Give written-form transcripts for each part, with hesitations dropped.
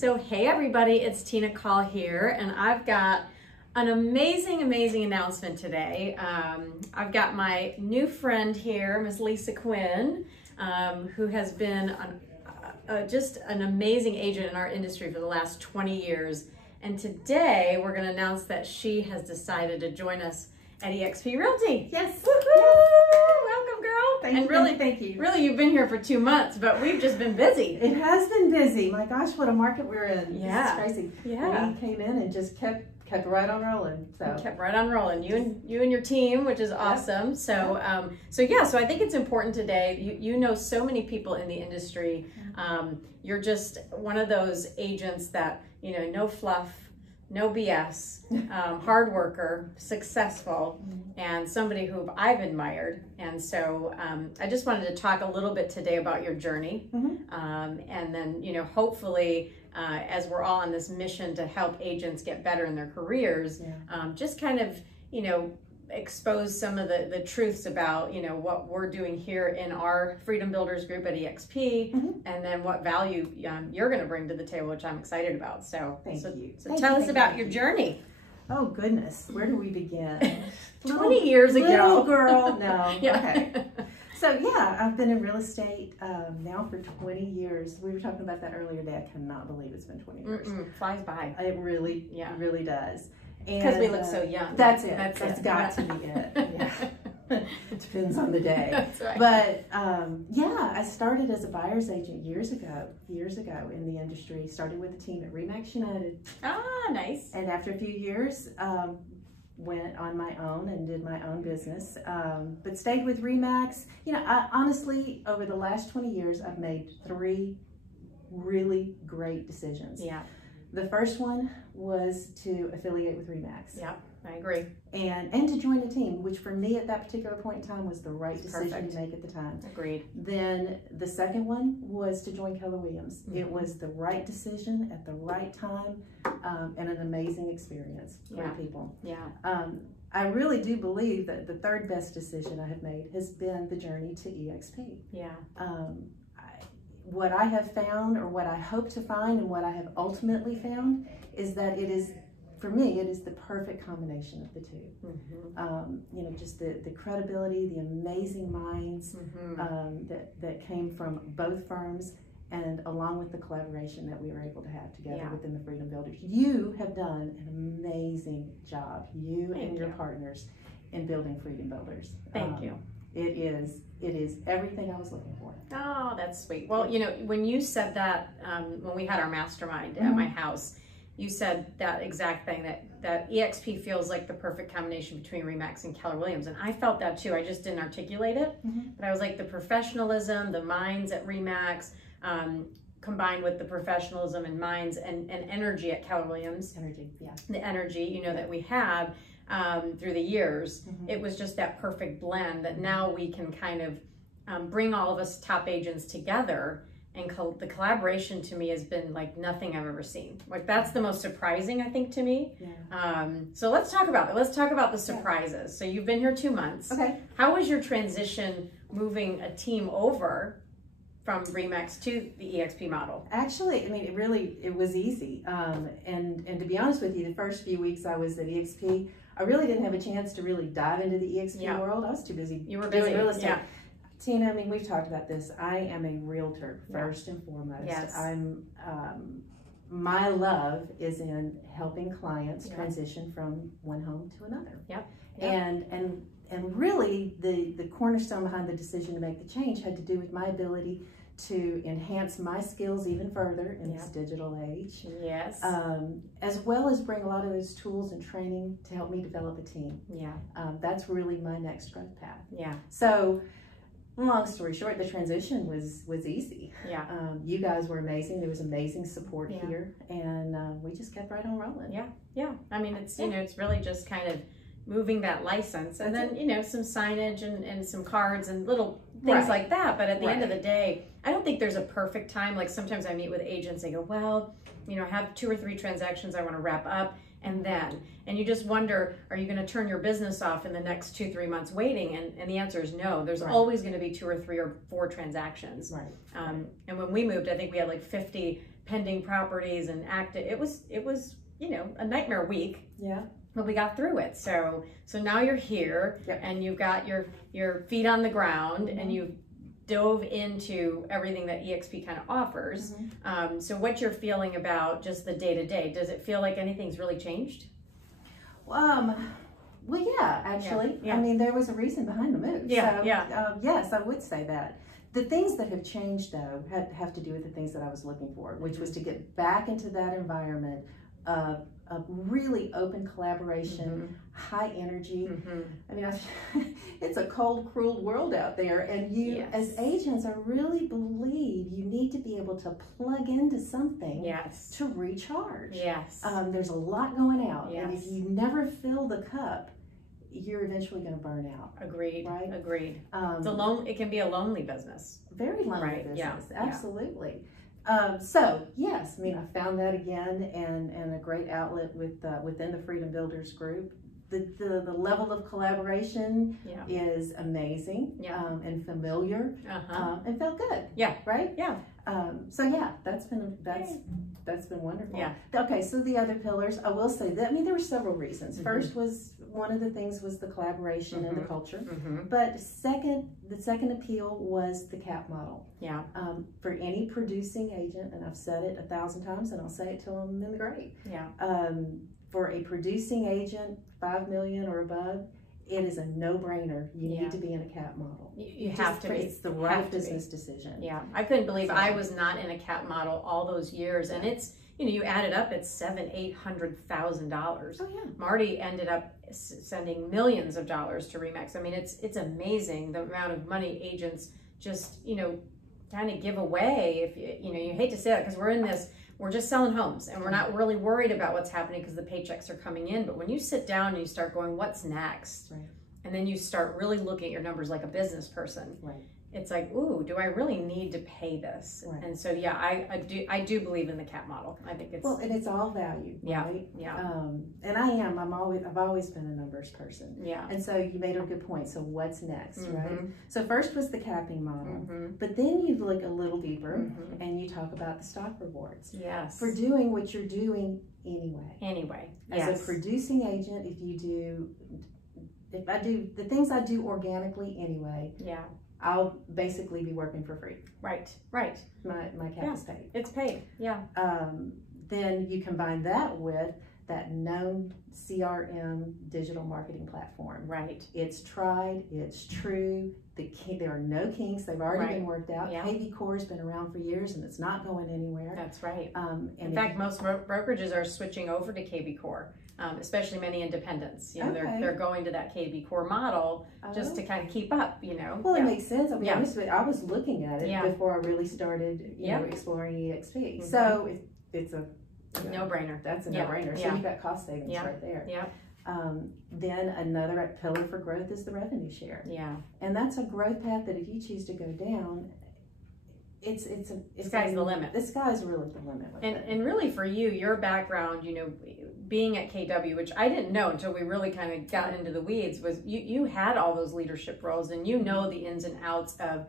So hey everybody, it's Tina Caul here, and I've got an amazing announcement today. I've got my new friend here, Miss Lisa.quin, who has been just an amazing agent in our industry for the last 20 years. And today we're going to announce that she has decided to join us at eXp Realty. Yes. Welcome, girl. Thank you. Really, you've been here for 2 months, but we've just been busy. It has been busy. My gosh, what a market we're in. Yeah. This is crazy. Yeah. We came in and just kept right on rolling. So kept right on rolling. You and your team, which is awesome. So so I think it's important today. You know so many people in the industry. You're just one of those agents that, you know, no fluff, no BS, hard worker, successful, and somebody who I've admired. And so I just wanted to talk a little bit today about your journey. And then, you know, hopefully as we're all on this mission to help agents get better in their careers, just kind of, you know, expose some of the truths about, you know, what we're doing here in our Freedom Builders group at eXp, and then what value you're going to bring to the table, which I'm excited about. So thank you. So tell us about your journey. Oh goodness, where do we begin? 20 years ago. Little girl, no. Yeah. Okay. So yeah, I've been in real estate now for 20 years. We were talking about that earlier today. I cannot believe it's been 20 years. Flies by. It really, really does. Because we look so young. That's it. That's got to be it. Yeah. Depends on the day. That's right. But yeah, I started as a buyer's agent years ago in the industry. Started with a team at REMAX United. Ah, nice. And after a few years, went on my own and did my own business, but stayed with REMAX. You know, I honestly, over the last 20 years, I've made 3 really great decisions. Yeah. The first one was to affiliate with REMAX. Yeah, I agree. And to join a team, which for me at that particular point in time was the right decision Perfect. to make at the time. Agreed. Then the second one was to join Keller Williams. It was the right decision at the right time, and an amazing experience. Great people. Yeah. I really do believe that the third best decision I have made has been the journey to eXp. Yeah. What I have found, or what I hope to find, and what I have ultimately found, is that it is, for me, it is the perfect combination of the two. You know, just the credibility, the amazing minds that came from both firms, and along with the collaboration that we were able to have together within the Freedom Builders. You have done an amazing job, you and your partners, in building Freedom Builders. Thank you. It is everything I was looking for. Oh, that's sweet. Well, you know, when you said that, when we had our mastermind at my house, you said that exact thing, that eXp feels like the perfect combination between REMAX and Keller Williams. And I felt that too. I just didn't articulate it. But I was like, the professionalism, the minds at REMAX, combined with the professionalism and minds and energy at Keller Williams. Energy, yeah. The energy, you know, that we had through the years. It was just that perfect blend that now we can kind of bring all of us top agents together, and the collaboration to me has been like nothing I've ever seen. Like, that's the most surprising, I think, to me. So let's talk about it. Let's talk about the surprises. So you've been here 2 months. Okay. How was your transition moving a team over from REMAX to the eXp model? Actually, I mean, it was easy. And to be honest with you, the first few weeks I was at eXp, I really didn't have a chance to really dive into the eXp world. I was too busy. You were busy doing real estate. Yeah. Tina, I mean, we've talked about this. I am a realtor first and foremost. Yes. I'm my love is in helping clients transition from one home to another. And really the cornerstone behind the decision to make the change had to do with my ability to enhance my skills even further in this digital age. Yes. As well as bring a lot of those tools and training to help me develop a team. Yeah. That's really my next growth path. Yeah. So, long story short, the transition was easy. Yeah. You guys were amazing. There was amazing support here, and we just kept right on rolling. Yeah. Yeah. I mean, it's, you know, it's really just kind of moving that license, and then, you know, some signage and some cards and little things like that. But at the end of the day, I don't think there's a perfect time. Like, sometimes I meet with agents, they go, well, you know, I have 2 or 3 transactions I want to wrap up. and you just wonder, are you going to turn your business off in the next 2-3 months waiting? And the answer is no. There's always going to be 2 or 3 or 4 transactions. And when we moved, I think we had like 50 pending properties and active. It was you know, a nightmare week. But we got through it. So now you're here, and you've got your feet on the ground, and you've dove into everything that eXp kind of offers. So what you're feeling about just the day-to-day, does it feel like anything's really changed? Well, yeah, actually. I mean, there was a reason behind the move. Yes, I would say that. The things that have changed, though, have to do with the things that I was looking for, which was to get back into that environment of really open collaboration, high energy. I mean, it's a cold, cruel world out there, and you, as agents, I really believe you need to be able to plug into something to recharge. There's a lot going out, and if you never fill the cup, you're eventually going to burn out. Agreed. Right? Agreed. It can be a lonely business. Very lonely business. Absolutely. So yes, I mean, I found that again, and a great outlet within the Freedom Builders group. The level of collaboration is amazing, and familiar, and felt good. Right. So yeah, that's been wonderful. Okay, so the other pillars, I will say that, I mean, there were several reasons. First was, one of the things was the collaboration and the culture. But the second appeal was the cap model. For any producing agent, and I've said it 1,000 times, and I'll say it till I'm in the grave. For a producing agent, 5 million or above, it is a no-brainer. You need to be in a cap model. You have to be. It's the right business decision. I couldn't believe I was not in a cap model all those years, and it's, you know, you add it up, it's $700,000-800,000. Marty ended up sending millions of dollars to REMAX. I mean, it's amazing the amount of money agents just, you know, kind of give away. If you know, you hate to say that, because we're just selling homes, and we're not really worried about what's happening because the paychecks are coming in. But when you sit down and you start going, what's next? And then you start really looking at your numbers like a business person. It's like, ooh, do I really need to pay this? And so, yeah, I do believe in the cap model. I think it's, well, and it's all value, right? And I've always been a numbers person. And so you made a good point. So what's next, right? So first was the capping model, but then you look a little deeper and you talk about the stock rewards. For doing what you're doing anyway. As a producing agent, if I do the things I do organically anyway, I'll basically be working for free. My cap is paid. It's paid. Then you combine that with that known CRM digital marketing platform. It's tried, it's true. There are no kinks. They've already been worked out. KB Core has been around for years, and it's not going anywhere. That's right. In fact, most brokerages are switching over to KB Core. Especially many independents, you know, they're going to that KB Core model just to kind of keep up, you know. Well, it makes sense. I mean, honestly, I was looking at it before I really started, you know, exploring eXp. So it's a no-brainer. That's a no-brainer. So you've got cost savings right there. Then another pillar for growth is the revenue share. And that's a growth path that if you choose to go down, it's sky's the limit. The sky's really the limit. And really for you, your background, you know, being at KW, which I didn't know until we really kind of got into the weeds, was you had all those leadership roles, and you know the ins and outs of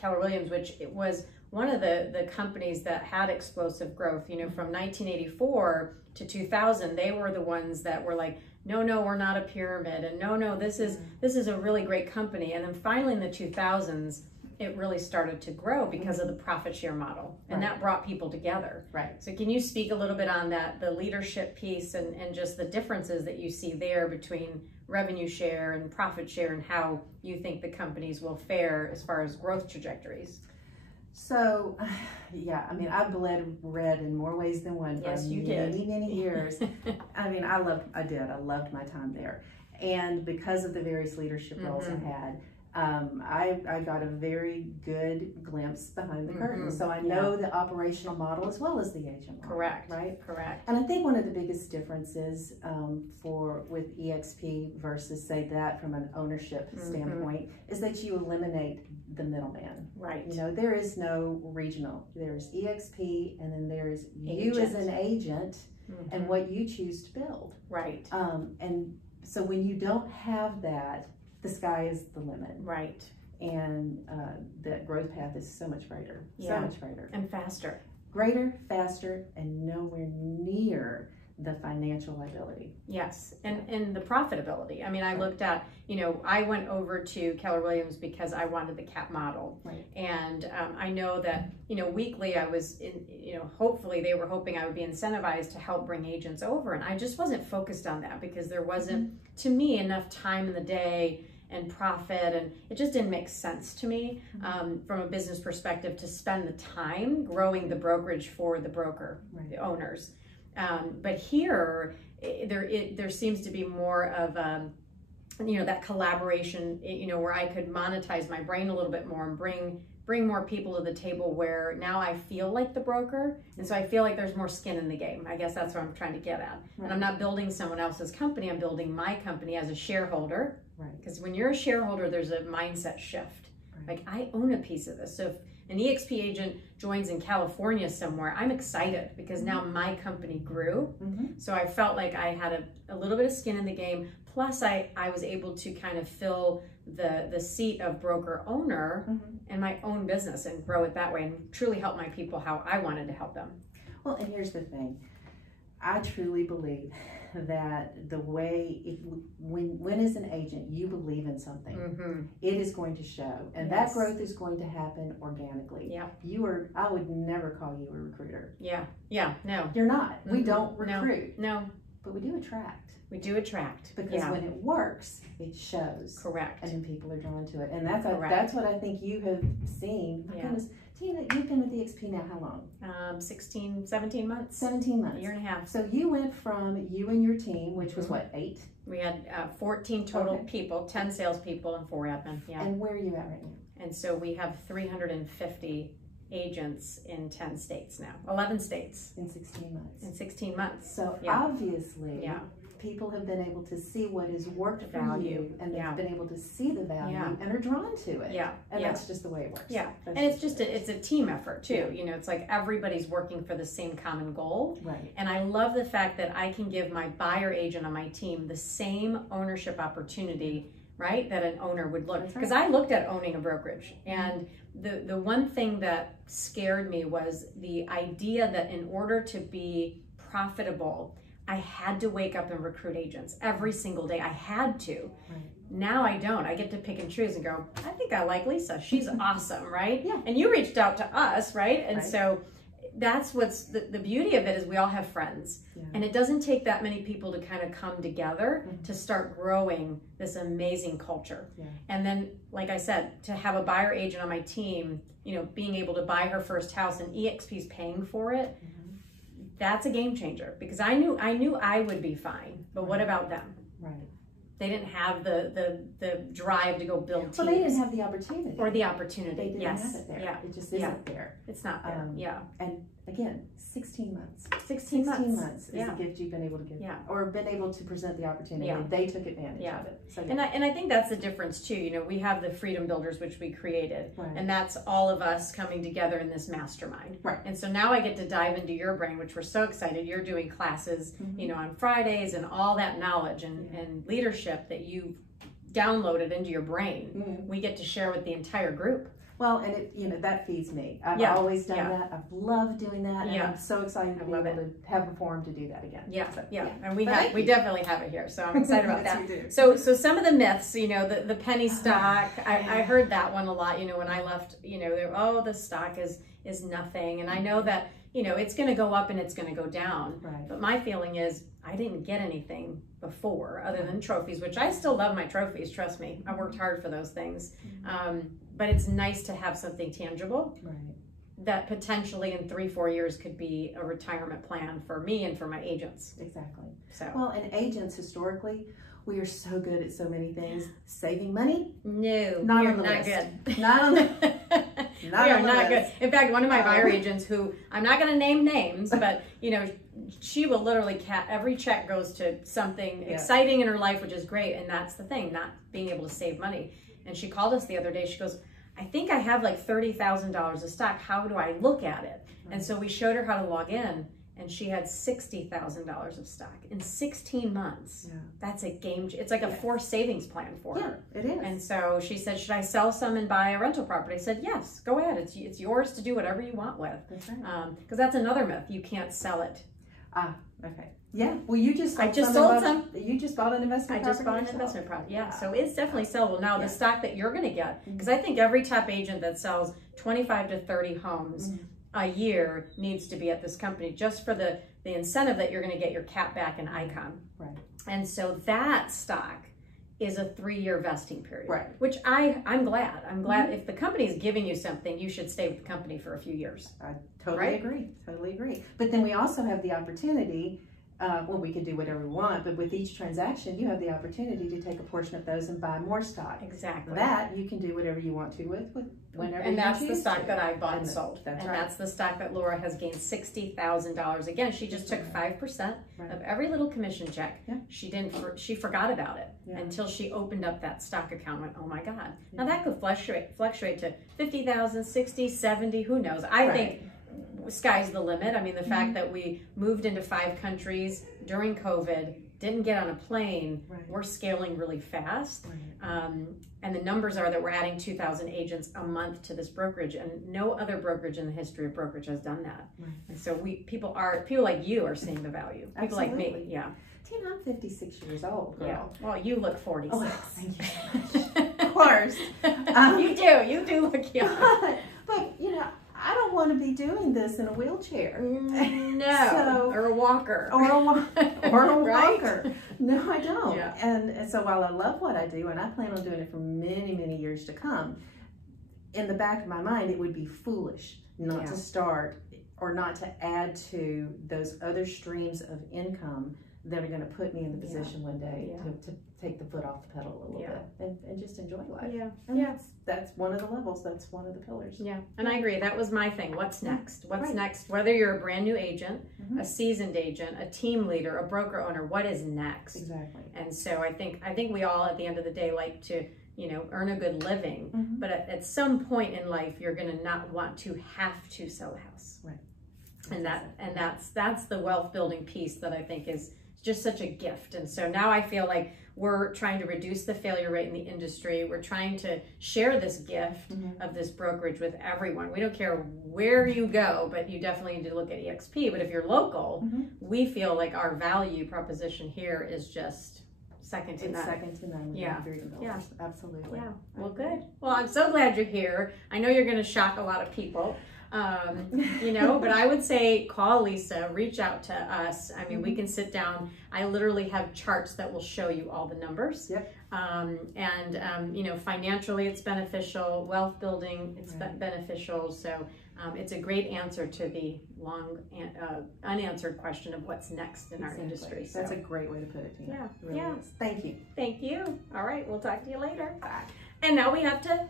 Keller Williams, which it was one of the companies that had explosive growth. You know, from 1984 to 2000, they were the ones that were like, no, we're not a pyramid, and no, this is a really great company. And then finally in the 2000s, it really started to grow because of the profit share model, and that brought people together. So can you speak a little bit on that, the leadership piece, and just the differences that you see there between revenue share and profit share, and how you think the companies will fare as far as growth trajectories? So, yeah, I mean, I've bled red in more ways than one for many years. I mean, I loved my time there. And because of the various leadership roles I had, I got a very good glimpse behind the curtain. So I know the operational model as well as the agent model. Correct. And I think one of the biggest differences with eXp versus, say, that from an ownership standpoint is that you eliminate the middleman. You know, there is no regional. There's eXp, and then there's you as an agent and what you choose to build. Right. And so when you don't have that, the sky is the limit. Right. And that growth path is so much greater, so much greater. And faster. Greater, faster, and nowhere near the financial liability. Yes, and the profitability. I mean, I looked at, I went over to Keller Williams because I wanted the cap model. Right. And I know that, weekly I was in, hopefully they were hoping I would be incentivized to help bring agents over. And I just wasn't focused on that because there wasn't, to me, enough time in the day and profit, and it just didn't make sense to me from a business perspective to spend the time growing the brokerage for the broker, the owners. But here, there seems to be more of, that collaboration, where I could monetize my brain a little bit more and bring more people to the table where now I feel like the broker. And so I feel like there's more skin in the game. I guess that's what I'm trying to get at. Right. And I'm not building someone else's company. I'm building my company as a shareholder. Right. Because when you're a shareholder, there's a mindset shift. Right. Like, I own a piece of this. So if an eXp agent joins in California somewhere, I'm excited because now my company grew. So I felt like I had a little bit of skin in the game. Plus I was able to kind of fill the seat of broker owner in my own business and grow it that way and truly help my people how I wanted to help them. Well, and here's the thing. I truly believe that the way, when as an agent you believe in something, it is going to show, and that growth is going to happen organically. Yeah, I would never call you a recruiter. No, you're not. We don't recruit. No, but we do attract. We do attract because when it works, it shows. Correct. And then people are drawn to it, and that's what I think you have seen. My goodness, Tina, you've been with eXp now how long? 17 months. 17 months. A year and a half. So you went from you and your team, which was what, 8? We had 14 total people, 10 salespeople and 4 admin. Yeah. And where are you at right now? And so we have 350 agents in 10 states now, 11 states. In 16 months. In 16 months. So obviously, people have been able to see what has worked for you, and they've been able to see the value and are drawn to it. And that's just the way it works. And it's just it's a team effort too. It's like everybody's working for the same common goal. Right. And I love the fact that I can give my buyer agent on my team the same ownership opportunity, right, that an owner would look. Because I looked at owning a brokerage, and the one thing that scared me was the idea that in order to be profitable, I had to wake up and recruit agents every single day. I had to. Right. Now I don't. I get to pick and choose and go, I think I like Lisa. She's awesome, right? Yeah. And you reached out to us, right? And so that's what's the beauty of it is we all have friends. Yeah. And it doesn't take that many people to kind of come together to start growing this amazing culture. Yeah. And then, like I said, to have a buyer agent on my team, being able to buy her first house and eXp's paying for it, that's a game changer because I knew I would be fine, but what about them? Right. They didn't have the drive to go build teams. Well, they didn't have the opportunity. Or the opportunity. They didn't have it there. Yeah. It just isn't there. It's not there. And again, 16 months. 16 months is the gift you've been able to give. Yeah. Or been able to present the opportunity. Yeah. They took advantage of it. So, and I think that's the difference too. We have the Freedom Builders, which we created. Right. And that's all of us coming together in this mastermind. Right. And so now I get to dive into your brain, which we're so excited. You're doing classes, on Fridays, and all that knowledge and leadership that you've downloaded into your brain. We get to share with the entire group. Well, and it, that feeds me. I've always done that. I've loved doing that, and I'm so excited to be able to have a forum to do that again. And we definitely have it here, so I'm excited about that. So some of the myths, the penny stock. I heard that one a lot. When I left, the stock is nothing, and I know that it's going to go up and it's going to go down. Right. But my feeling is I didn't get anything before other than trophies, which I still love my trophies. Trust me, I worked hard for those things. But it's nice to have something tangible that potentially in 3-4 years could be a retirement plan for me and for my agents. Exactly. So well, and agents historically, we are so good at so many things. Saving money? No, not we on the not list. Good. Not on the we are not good. In fact, one of my buyer agents, who I'm not going to name names, but she will literally every check goes to something exciting in her life, which is great, and that's the thing, not being able to save money. And she called us the other day. She goes, I think I have like $30,000 of stock. How do I look at it? And so we showed her how to log in, and she had $60,000 of stock in 16 months. Yeah. That's a game. It's like a forced savings plan for her. Yeah, it is. And so she said, should I sell some and buy a rental property? I said, yes, go ahead. It's yours to do whatever you want with. That's right. Because that's another myth. You can't sell it. Okay. Yeah. Well, you just I just sold some. You just bought an investment property. I just bought an investment property. Yeah. So it's definitely sellable. Now the stock that you're going to get, because Mm-hmm. I think every top agent that sells 25 to 30 homes a year needs to be at this company just for the incentive that you're going to get your cap back and icon. Right. And so that stock is a 3-year vesting period. Right. Which I'm glad. I'm glad if the company is giving you something, you should stay with the company for a few years. I totally agree. Totally agree. But then we also have the opportunity. Well, we can do whatever we want, but with each transaction, you have the opportunity to take a portion of those and buy more stock. Exactly. That you can do whatever you want to with whenever and that's you the choose stock to. that I bought and sold. That's and right. that's the stock that Laura has gained $60,000. Again, she just took 5% of every little commission check. Yeah. She forgot about it until she opened up that stock account and went, oh my God. Now that could fluctuate to 50,000, 60, 70, who knows? I think sky's the limit. I mean, the fact that we moved into 5 countries during COVID, didn't get on a plane, we're scaling really fast. And the numbers are that we're adding 2,000 agents a month to this brokerage, and no other brokerage in the history of brokerage has done that. And so people like you are seeing the value. People like me, Tina, I'm 56 years old, girl. Yeah. Well, you look 46. Oh, thank you so much. Of course. You do look young. But you know, I don't want to be doing this in a wheelchair. No, or a walker. Or a Right? walker. No, I don't. Yeah. And so while I love what I do, and I plan on doing it for many, many years to come, in the back of my mind, it would be foolish not to start or not to add to those other streams of income that are going to put me in the position one day to take the foot off the pedal a little bit and just enjoy life. And that's one of the levels. That's one of the pillars. Yeah, and I agree. That was my thing. What's next? What's next? Whether you're a brand new agent, a seasoned agent, a team leader, a broker owner, what is next? Exactly. And so I think we all at the end of the day like to, earn a good living. But at some point in life, you're going to not want to have to sell a house. Right. And that's the wealth building piece that I think is just such a gift. And so now I feel like we're trying to reduce the failure rate in the industry. We're trying to share this gift of this brokerage with everyone. We don't care where you go, but you definitely need to look at eXp. But if you're local, we feel like our value proposition here is just second to none. Second to none. Yeah. Absolutely. Yeah. Well, good. Well, I'm so glad you're here. I know you're going to shock a lot of people. But I would say call Lisa, reach out to us. I mean, we can sit down. I literally have charts that will show you all the numbers. Yep. Financially it's beneficial, wealth building it's beneficial. So it's a great answer to the long unanswered question of what's next in our industry. So that's a great way to put it, Tina. Yeah. It really is. Thank you. Thank you. All right. We'll talk to you later. Bye. And now we have to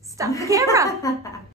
stop the camera.